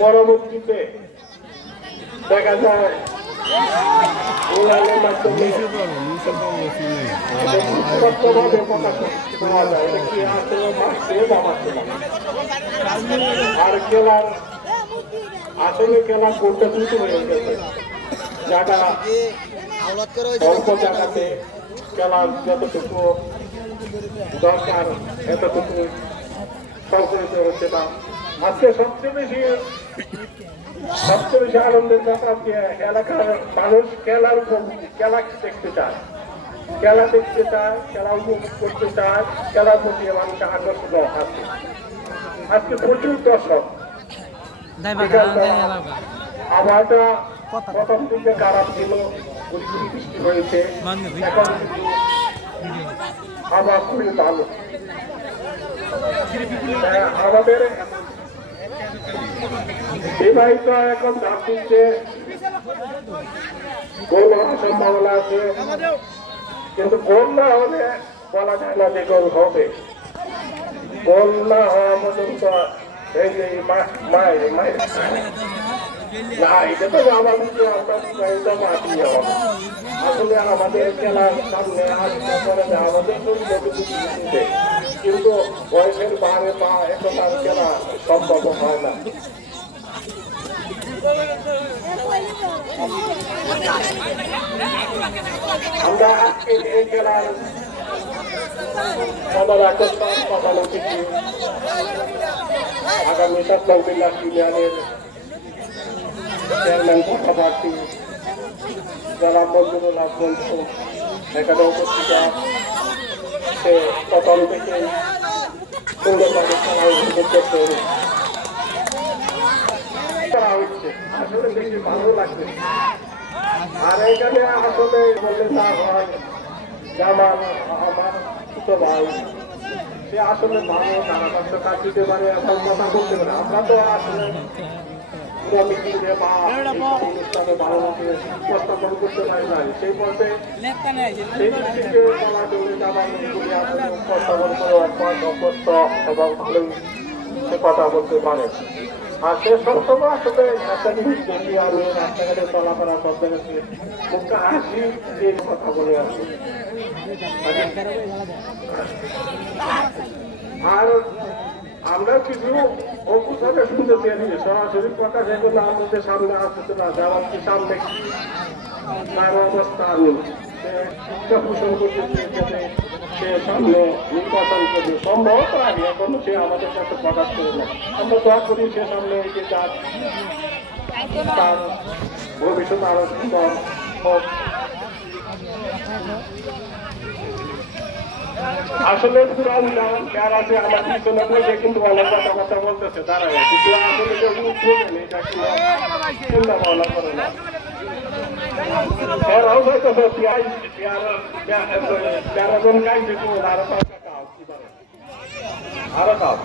পরবর্তীতে দেখা যায় অনলাইনের মাধ্যমে সত্যভাবে প্রকাশ করা যায় এটা কি আসলে মারছে বা মারছে না। আর খেলার আসলে খেলা করতে দ্রুত হয়ে গেছে, জায়গা অল্প জায়গাতে খেলার যতটুকু দরকার এতটুকু সংকলিত হচ্ছে না। আজকে সবচেয়ে বেশি আনন্দের ব্যাপার যে এলাকার মানুষ খেলার খেলা দেখতে চায়, খেলা দেখতে চায়, খেলা উপভোগ করতে চায়, খেলার প্রতি মানুষের আকর্ষণ আছে। আজকে প্রচুর দর্শক। আবহাওয়াটা প্রথম দিকে খারাপ ছিল, বৃষ্টি হয়েছে, এখন কিন্তু আবহাওয়া খুবই ভালো। আমাদের বিবাহিত এখন ধাপ দিচ্ছে, গোল হওয়ার সম্ভাবনা আছে, কিন্তু গোল না হলে বলা যায় না যে গোল হবে। গোল না হওয়া পর্যন্ত এই যে মায়ের না, এটা তো আমাদের আসলে আমাদের খেলার সামনে আসতে পারে না, আমাদের কিন্তু বয়সের বারে বা একতার খেলা সম্ভব হয় না। আমরা আজকে এই খেলার সদর আকর্ষণ পাঠানো থেকে আগামী সপ্তাহ ইউনিয়নের চেয়ারম্যান সভাপতি যারা মঞ্জুরুল আসবেন এখানে উপস্থিত সে প্রথম থেকে সুন্দরভাবে খেলা উপভোগ করতে করা হচ্ছে, আসলে বেশি ভালো লাগছে। আর এখানে আসলে বলতে তা হয় যে আমার ছোট ভাই, সে আসলে ভালো তারা কাছে কাজ দিতে পারে, এখন কথা বলতে পারে। আমরা তো আসলে মিটিংয়ে বা অনুষ্ঠানে ভালোভাবে উপস্থাপন করতে পারি না, সেই পর্যায়ে সেই দিকে বলা চলে যাবার আসলে উপস্থাপন করে অভ্যস্ত এবং ভালোই সে কথা বলতে পারে। আর সে সবসময় আসলে একটা জিনিস দেখি, আমি রাস্তাঘাটে চলাফেরা সব জায়গাতে মুখটা হাসি দিয়ে কথা বলে আসি। আর আমরা কিছু অকুশলে শুনতে পেয়েছি, সরাসরি প্রকাশ এগুলো আমাদের সামনে আসতে না, যেমন কি সামনে কি তার অবস্থান সে শিক্ষা পোষণ করতে চেয়েছে, সে সামনে নির্বাচন করবে সম্ভবত আগে, এখনো সে আমাদের কাছে প্রকাশ করে না। আমরা দোয়া করি সে সামনে এগিয়ে যাক, তার ভবিষ্যৎ আরো সুন্দর হোক। আসলে পুরান যারা আছে আমার পিছনে বসে কিন্তু অনেক কথাবার্তা বলতেছে দাঁড়ায়, কিন্তু আসলে কেউ বুঝবেন এটা কিনা চিন্তা ভাবনা করে না। এরাও হয়তো তেরো জন কাইছে আরো কাউ আরো কাউ